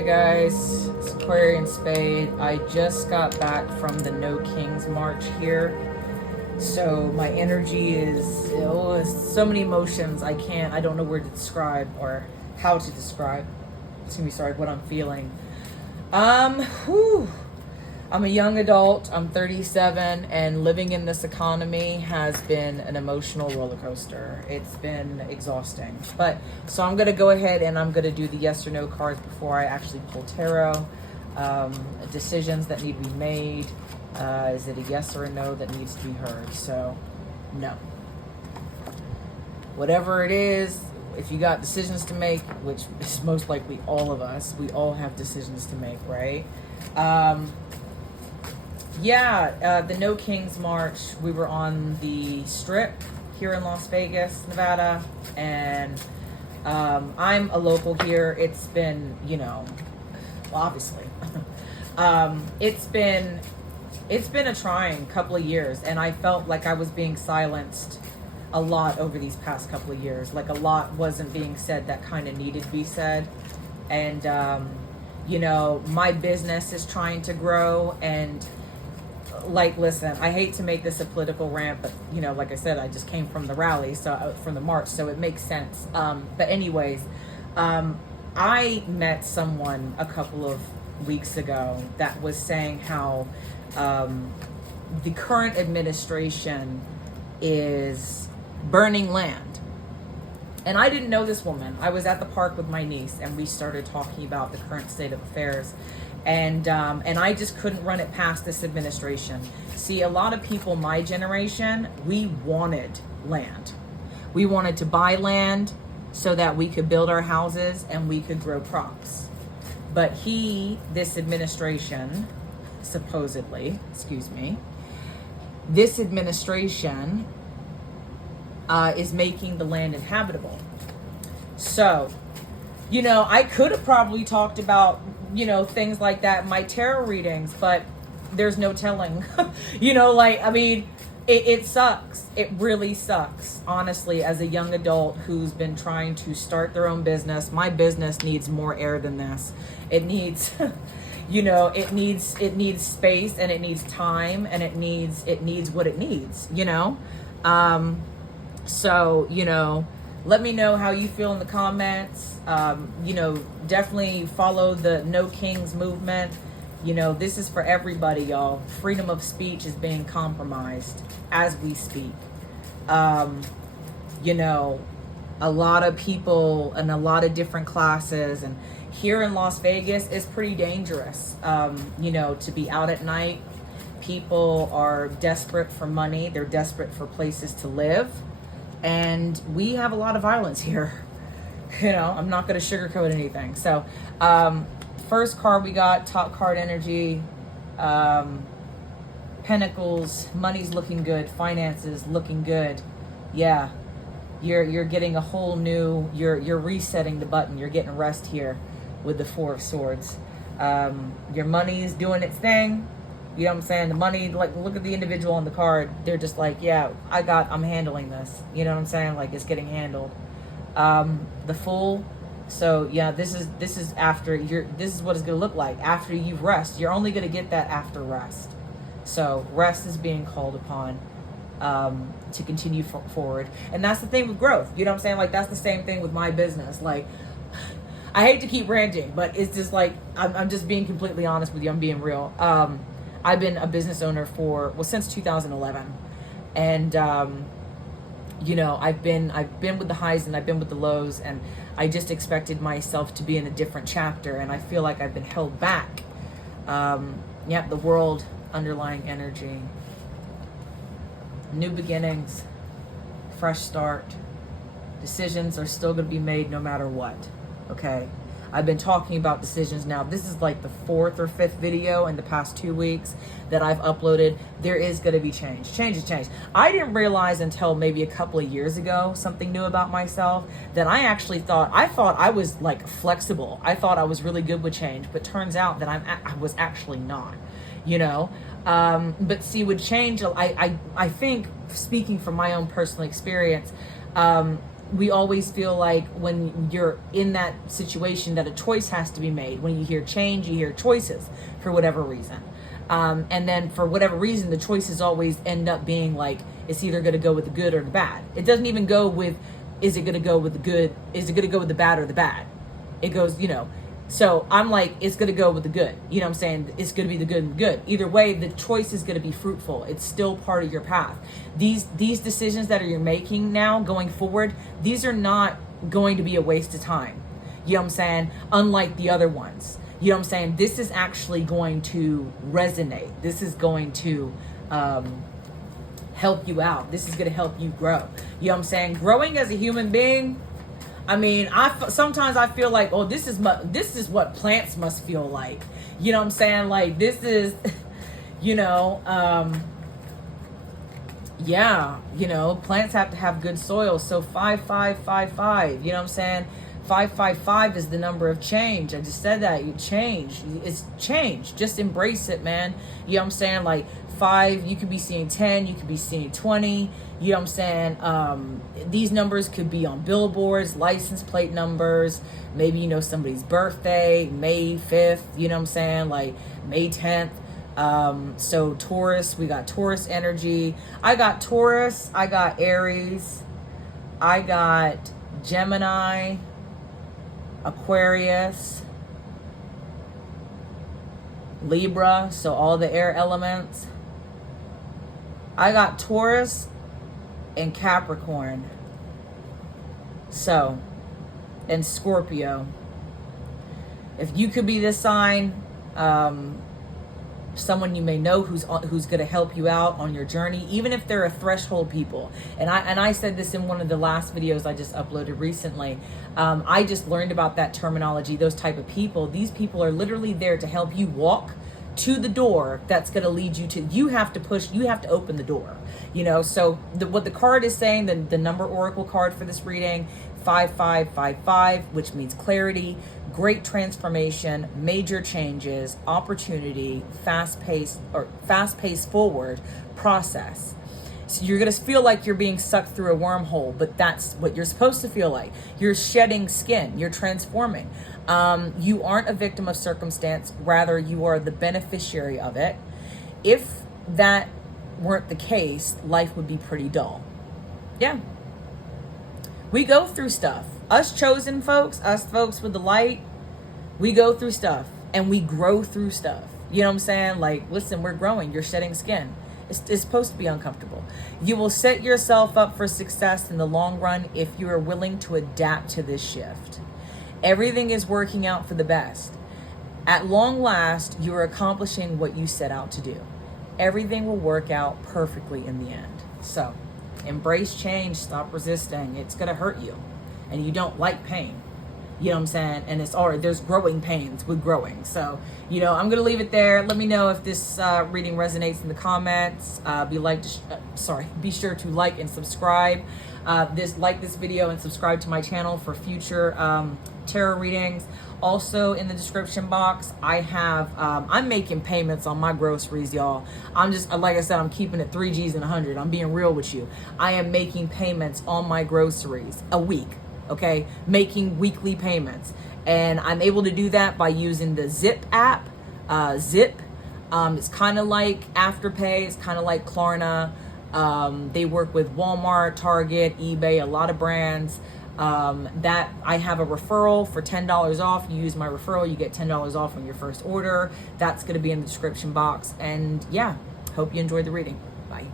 Hi guys, it's Aquarian Spade. I just got back from the No Kings March here. So my energy is, so many emotions I don't know where to describe or how to describe, what I'm feeling. I'm a young adult, I'm 37, and living in this economy has been an emotional roller coaster. It's been exhausting. So I'm gonna go ahead and I'm gonna do the yes or no cards before I actually pull tarot. Decisions that need to be made. Is it a yes or a no that needs to be heard? So, no. Whatever it is, if you got decisions to make, which is most likely all of us, we all have decisions to make, right? The No Kings March, we were on the Strip here in Las Vegas, Nevada, and I'm a local here. It's been, obviously, it's been a trying couple of years, and I felt like I was being silenced a lot over these past couple of years. Like a lot wasn't being said that kind of needed to be said. And, my business is trying to grow, and listen, I hate to make this a political rant, but like I said, I just came from the rally, from the march, so it makes sense. But anyways, I met someone a couple of weeks ago that was saying how the current administration is burning land. And I didn't know this woman. I was at the park with my niece, and we started talking about the current state of affairs. And I just couldn't run it past this administration. See, a lot of people my generation, we wanted land. We wanted to buy land so that we could build our houses and we could grow crops. But this administration, supposedly, this administration is making the land inhabitable. So, I could have probably talked about, things like that in my tarot readings, but there's no telling. It sucks. It really sucks. Honestly, as a young adult who's been trying to start their own business, my business needs more air than this. It needs, it needs space, and it needs time, and it needs what it needs, So, let me know how you feel in the comments. Definitely follow the No Kings movement. This is for everybody, y'all. Freedom of speech is being compromised as we speak. A lot of people and a lot of different classes, and here in Las Vegas is pretty dangerous. To be out at night. People are desperate for money. They're desperate for places to live. And we have a lot of violence here. I'm not going to sugarcoat anything. So, first card we got, top card energy, Pentacles, money's looking good, finances looking good. Yeah, you're getting a whole new, you're resetting the button. You're getting rest here with the Four of Swords. Your money is doing its thing. You know what I'm saying? The money, look at the individual on the card. They're just like, yeah, I'm handling this. You know what I'm saying? It's getting handled. The Fool. So yeah, this is after this is what it's going to look like after you've rest. You're only going to get that after rest. So rest is being called upon, to continue forward. And that's the thing with growth. You know what I'm saying? That's the same thing with my business. I hate to keep ranting, but it's just I'm just being completely honest with you. I'm being real. I've been a business owner since 2011, and I've been with the highs and I've been with the lows, and I just expected myself to be in a different chapter, and I feel like I've been held back. The world, underlying energy, new beginnings, fresh start. Decisions are still going to be made no matter what. Okay. I've been talking about decisions now. This is the fourth or fifth video in the past 2 weeks that I've uploaded. There is going to be change. Change is change. I didn't realize until maybe a couple of years ago something new about myself, that I thought I was flexible. I thought I was really good with change, but turns out that I was actually not, But see, with change, I think, speaking from my own personal experience, we always feel like when you're in that situation that a choice has to be made. When you hear change, you hear choices for whatever reason. And then for whatever reason, the choices always end up being like, it's either going to go with the good or the bad. It doesn't even go with, is it going to go with the good? Is it going to go with the bad or the bad? It goes, so I'm like, it's going to go with the good. You know what I'm saying? It's going to be the good and the good. Either way, the choice is going to be fruitful. It's still part of your path. These decisions that you're making now going forward, these are not going to be a waste of time. You know what I'm saying? Unlike the other ones. You know what I'm saying? This is actually going to resonate. This is going to help you out. This is going to help you grow. You know what I'm saying? Growing as a human being, I mean, sometimes I feel like, oh, this is what plants must feel like. You know what I'm saying? Like, this is, plants have to have good soil. So 5555, you know what I'm saying? 555 is the number of change. I just said that. You change. It's change. Just embrace it, man. You know what I'm saying? Like 5, you could be seeing 10, you could be seeing 20. You know what I'm saying? These numbers could be on billboards, license plate numbers, maybe, somebody's birthday, May 5th, you know what I'm saying? Like May 10th. So Taurus, we got Taurus energy. I got Taurus, I got Aries, I got Gemini, Aquarius, Libra, so all the air elements. I got Taurus and Capricorn. So, and Scorpio. If you could be this sign, someone you may know who's going to help you out on your journey, even if they're a threshold people. And I said this in one of the last videos I just uploaded recently. I just learned about that terminology, those type of people. These people are literally there to help you walk to the door that's going to lead you to, you have to open the door, so what the card is saying, the number oracle card for this reading, 5555, which means clarity, great transformation, major changes, opportunity, fast-paced forward process. So you're going to feel like you're being sucked through a wormhole, but that's what you're supposed to feel like. You're shedding skin. You're transforming. You aren't a victim of circumstance. Rather, you are the beneficiary of it. If that weren't the case, life would be pretty dull. Yeah. We go through stuff. Us chosen folks, us folks with the light, we go through stuff and we grow through stuff. You know what I'm saying? Like, listen, we're growing. You're shedding skin. It's supposed to be uncomfortable. You will set yourself up for success in the long run if you are willing to adapt to this shift. Everything is working out for the best. At long last, you are accomplishing what you set out to do. Everything will work out perfectly in the end. So, embrace change, stop resisting. It's going to hurt you. And you don't like pain. You know what I'm saying? And there's growing pains with growing. So, I'm going to leave it there. Let me know if this reading resonates in the comments. Be sure to like and subscribe. Like this video and subscribe to my channel for future tarot readings. Also in the description box, I have, I'm making payments on my groceries, y'all. I'm just, like I said, I'm keeping it 3 G's and 100. I'm being real with you. I am making payments on my groceries a week. Okay, making weekly payments, and I'm able to do that by using the Zip app. Zip, it's kind of like Afterpay, it's kind of like Klarna. They work with Walmart, Target, eBay, a lot of brands. That I have a referral for $10 off. You use my referral, you get $10 off on your first order. That's going to be in the description box. And yeah, hope you enjoyed the reading. Bye.